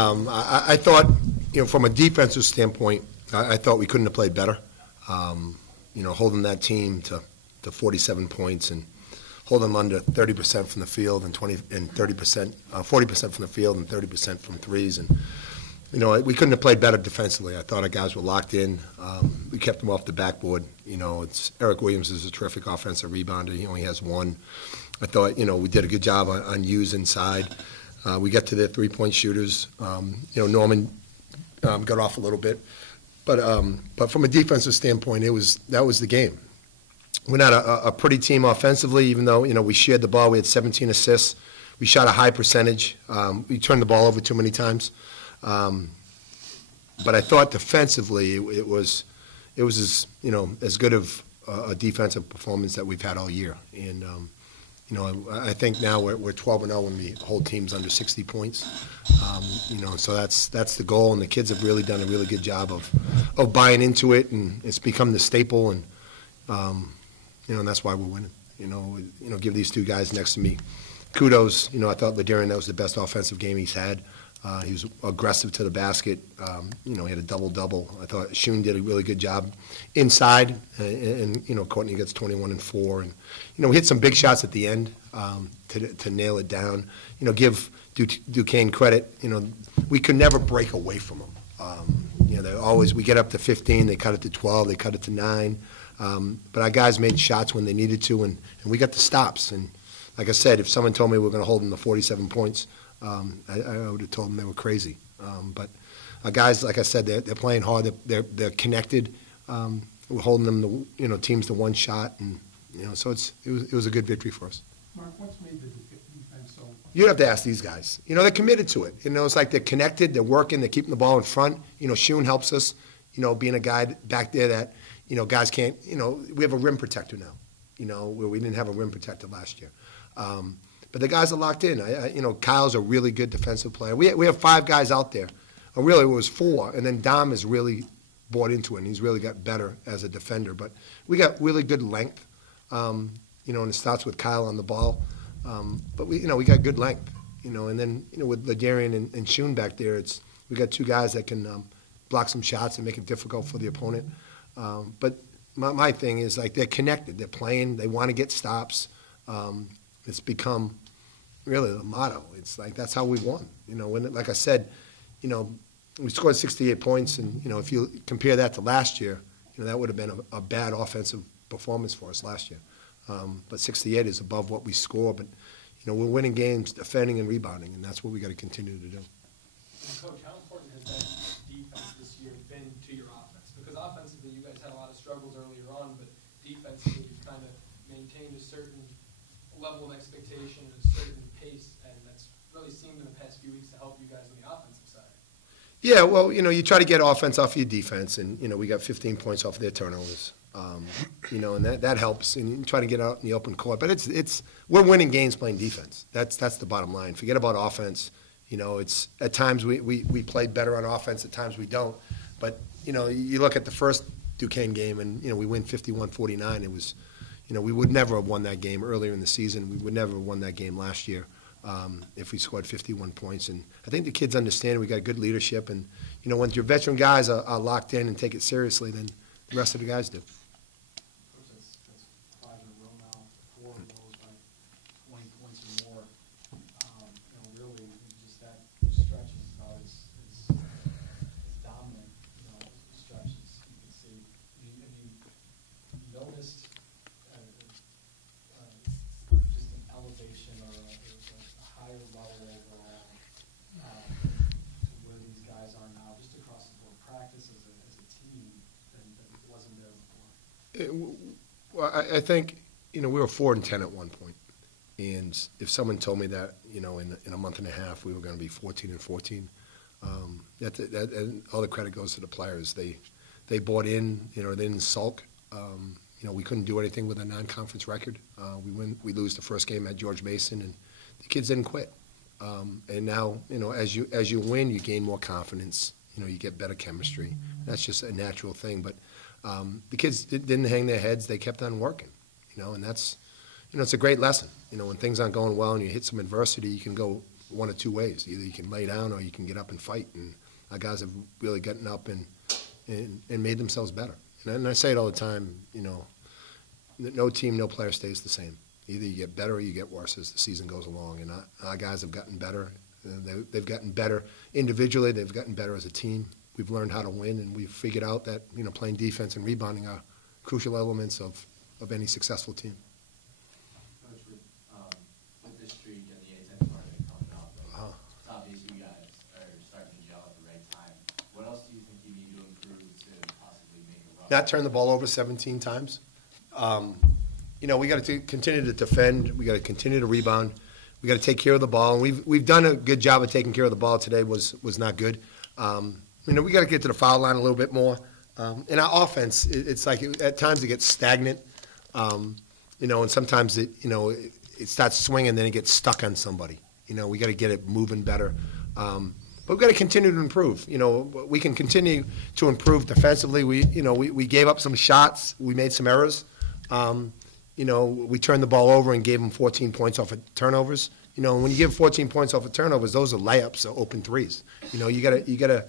I thought, from a defensive standpoint, I thought we couldn't have played better. Holding that team to 47 points and holding them under 30% from the field and 40% from the field and 30% from threes. And we couldn't have played better defensively. I thought our guys were locked in. We kept them off the backboard. Eric Williams is a terrific offensive rebounder. He only has one. I thought, we did a good job on Hughes inside. We got to their three-point shooters. Norman got off a little bit, but from a defensive standpoint, that was the game. We're not a pretty team offensively, even though we shared the ball. We had 17 assists. We shot a high percentage. We turned the ball over too many times. But I thought defensively it was as good of a defensive performance that we've had all year. And I think now we're 12-0 when we hold teams under 60 points. So that's the goal, and the kids have really done a really good job of buying into it, and it's become the staple, and that's why we're winning. Give these two guys next to me kudos. I thought Ladarian, that was the best offensive game he's had. He was aggressive to the basket. He had a double-double. I thought Shun did a really good job inside, and Courtney gets 21 and 4. And we hit some big shots at the end to nail it down. Give Duquesne credit. We could never break away from them. We get up to 15, they cut it to 12, they cut it to 9. But our guys made shots when they needed to, and we got the stops. And like I said, if someone told me we were going to hold them to 47 points, I would have told them they were crazy. But our guys, like I said, they're playing hard. They're connected. We're holding them to teams to one shot, and so it was a good victory for us. Mark, what's made the defense so? You'd have to ask these guys. They're committed to it. It's like they're connected. They're working. They're keeping the ball in front. Shun helps us. Being a guy back there that guys can't. We have a rim protector now. Where we didn't have a rim protector last year. But the guys are locked in. Kyle's a really good defensive player. We have 5 guys out there. Or really, it was 4. And then Dom has really bought into it, and he's really got better as a defender. But we got really good length, and it starts with Kyle on the ball. But we got good length, And then, with Ladarian and Shun back there, we got 2 guys that can block some shots and make it difficult for the opponent. But my thing is, like, they're connected. They're playing. They want to get stops. It's become really the motto. It's like that's how we won. Like I said, we scored 68 points, and if you compare that to last year, that would have been a bad offensive performance for us last year. But 68 is above what we score. But we're winning games, defending and rebounding, and that's what we got to continue to do. And Coach, how important has that defense this year been to your offense? Because offensively, you guys had a lot of struggles earlier on, but defensively, you've kind of maintained a certain level of expectation, a certain pace, and that's really seemed in the past few weeks to help you guys on the offensive side. Yeah, well, you try to get offense off your defense, and we got 15 points off their turnovers, and that helps. And you try to get out in the open court, but we're winning games playing defense. That's the bottom line. Forget about offense. It's at times we play better on offense, at times we don't. But you look at the first Duquesne game, and we win 51-49. It was. We would never have won that game earlier in the season. We would never have won that game last year if we scored 51 points. And I think the kids understand we got good leadership. And, once your veteran guys are locked in and take it seriously, then the rest of the guys do. Coach, that's 5 in a row now, 4 of those by 20 points or more. Really, just that stretch is about as dominant, stretch as you can see. Have you noticed just an elevation or a higher level overall to where these guys are now, just across the board practice as a team than wasn't there before? Well, I think, we were 4-10 at one point. And if someone told me that, in a month and a half we were going to be 14-14, and all the credit goes to the players. They bought in, they didn't sulk. We couldn't do anything with a non-conference record. We lose the first game at George Mason, and the kids didn't quit. And now, as you win, you gain more confidence. You get better chemistry. That's just a natural thing. But the kids didn't hang their heads. They kept on working. And that's, it's a great lesson. When things aren't going well and you hit some adversity, you can go one of two ways. Either you can lay down or you can get up and fight. And our guys have really gotten up and made themselves better. And I say it all the time, you know, no team, no player stays the same. Either you get better or you get worse as the season goes along. And our guys have gotten better. They've gotten better individually. They've gotten better as a team. We've learned how to win, and we've figured out that, you know, playing defense and rebounding are crucial elements of any successful team. Coach, with this streak and the A-10 tournament coming up, it's obvious you guys are starting to gel at the right time. What else do you think you need to improve to possibly make a run? Not turn the ball over 17 times. You know, we got to continue to defend. We got to continue to rebound. We got to take care of the ball. And we've done a good job of taking care of the ball. Today was not good. You know, we got to get to the foul line a little bit more. In our offense, it's like at times it gets stagnant. You know, and sometimes it starts swinging, then it gets stuck on somebody. You know, we got to get it moving better. But we've got to continue to improve. You know, we can continue to improve defensively. We gave up some shots. We made some errors. You know, we turned the ball over and gave them 14 points off of turnovers. You know, and when you give 14 points off of turnovers, those are layups or open threes. You know, you gotta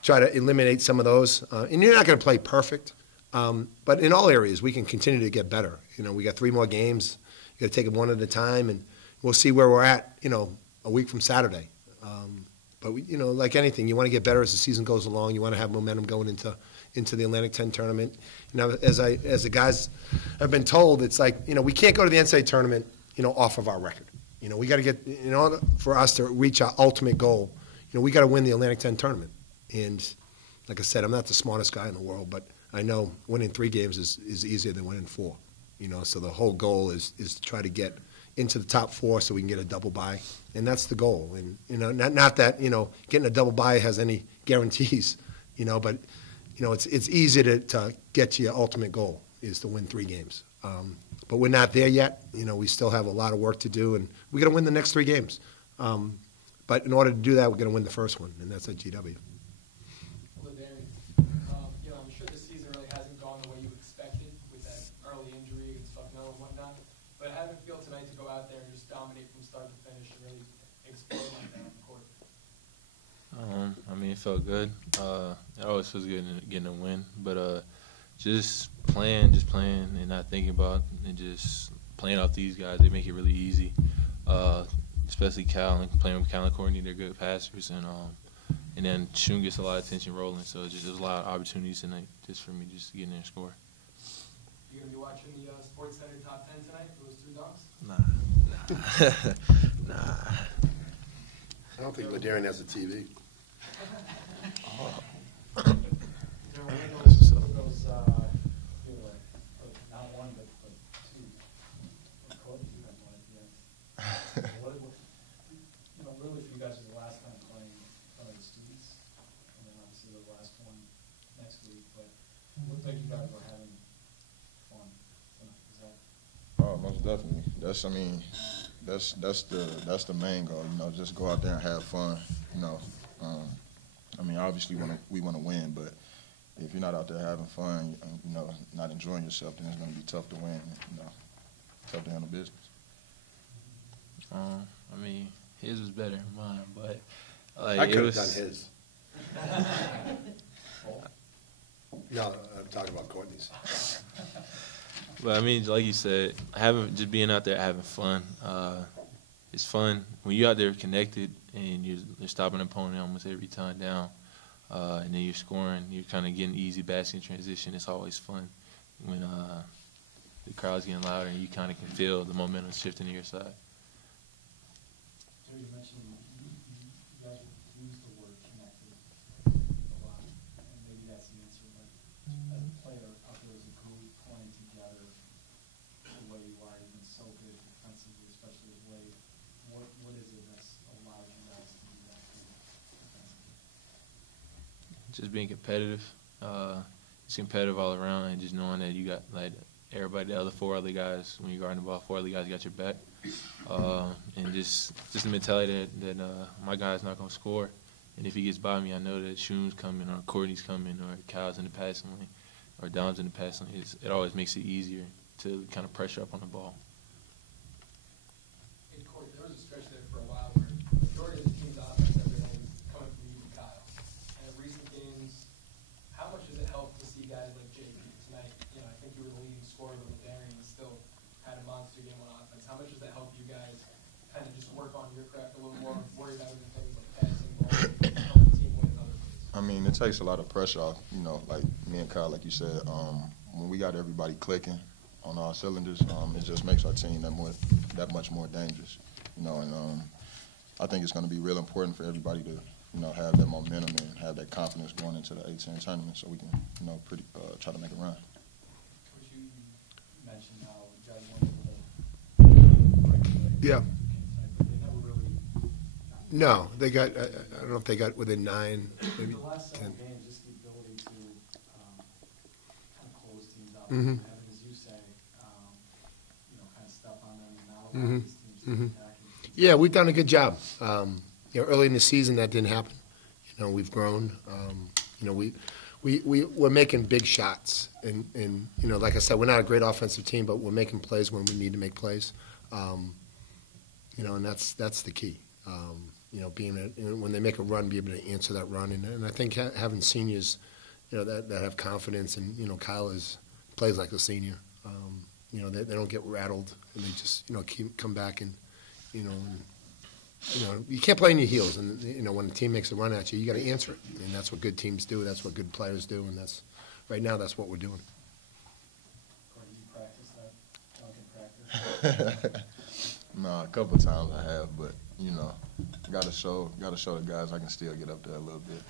try to eliminate some of those. And you're not going to play perfect. But in all areas, we can continue to get better. You know, we got 3 more games. You got to take it one at a time, and we'll see where we're at, you know, a week from Saturday. But, you know, like anything, you want to get better as the season goes along. You want to have momentum going into the Atlantic 10 tournament. You know, as the guys have been told, it's like, you know, we can't go to the NCAA tournament, you know, off of our record. You know, we got to get, in order for us to reach our ultimate goal, you know, we got to win the Atlantic 10 tournament. And like I said, I'm not the smartest guy in the world, but I know winning 3 games is easier than winning 4. You know, so the whole goal is to try to get into the top 4 so we can get a double bye, and that's the goal. And you know, not that, you know, getting a double bye has any guarantees, you know, but you know, it's easy to get to your ultimate goal is to win 3 games. But we're not there yet. You know, we still have a lot of work to do, and we got to win the next 3 games. But in order to do that, we're going to win the first one, and that's at GW. You know, I'm sure the season really hasn't gone the way you expected with that early injury and stuff and whatnot. But how did it feel tonight to go out there and just dominate from start to finish and really explode like that on the court? I mean, it felt good. It always feels good getting a win, but just playing and not thinking about and just playing off these guys, they make it really easy. Especially Cal, and playing with Cal and Courtney, they're good passers, and then Shun gets a lot of attention rolling, so there's a lot of opportunities tonight just for me just to get in there and score. You gonna be watching the Sports Center Top 10 tonight for those 2 dogs? Nah. I don't think Ladarian has a TV. Not 1, but 2. Coach, you had 1 at the end. You know, really for you guys, is the last time playing in front of the students, and then obviously the last one next week. But it looked like you guys were having fun. Is that? Oh, most definitely. That's the main goal. You know, just go out there and have fun. You know, I mean, obviously we want to win, but if you're not out there having fun, you know, not enjoying yourself, then it's going to be tough to win. You know, tough to handle business. I mean, his was better than mine, but like, I could have done his. No, I'm talking about Courtney's. But I mean, like you said, just being out there having fun. It's fun when you're out there connected and you're stopping an opponent almost every time down, and then you're scoring. You're kind of getting easy basket transition. It's always fun when the crowd's getting louder and you kind of can feel the momentum shifting to your side. So you mentioned you guys use the word connected a lot, and maybe that's the answer. But as a player out there as a group playing together, the way you are, you've been so good defensively, especially of late. What is it that's allowed you guys to do that defensively? Just being competitive. Just competitive all around, and just knowing that you got like everybody, the other 4 other guys, when you're guarding the ball, 4 other guys got your back. And just the mentality that my guy's not going to score. And if he gets by me, I know that Shun's coming or Courtney's coming or Cal's in the passing lane or Dom's in the passing lane. It always makes it easier to kind of pressure up on the ball. Hey, Court, there was a stretch there for a while where scorer of the Darian and still had a monster game on offense. How much does that help you guys kind of just work on your craft a little more, worry about other things like passing balls, and help the team win in other ways? I mean, it takes a lot of pressure off, you know, like me and Kyle, like you said, when we got everybody clicking on all cylinders, it just makes our team that much more dangerous, you know, and I think it's going to be real important for everybody to, you know, have that momentum and have that confidence going into the A-10 tournament so we can, you know, try to make a run. Coach, you mentioned how you guys weren't able to Yeah. but they never really No, they got. I don't know if they got within 9, maybe the last 7 10. games, just the ability to kind of close teams out, Mhm. and as you say, you know, kind of step on them and not allow these teams to attack. Yeah, we've done a good job. You know, early in the season that didn't happen. You know, we've grown. You know, we're making big shots, and you know, like I said, we're not a great offensive team, but we're making plays when we need to make plays. You know, and that's the key. You know, when they make a run, be able to answer that run, and I think having seniors, you know, that have confidence, and you know, Kyle plays like a senior. You know, they don't get rattled, and they just, you know, come back and, you know. You know, you can't play on your heels, and you know, when a team makes a run at you, you got to answer it, and that's what good teams do. That's what good players do, and right now that's what we're doing. Courtney, you practice that Duncan practice? No, a couple of times I have, but you know, gotta show the guys I can still get up there a little bit.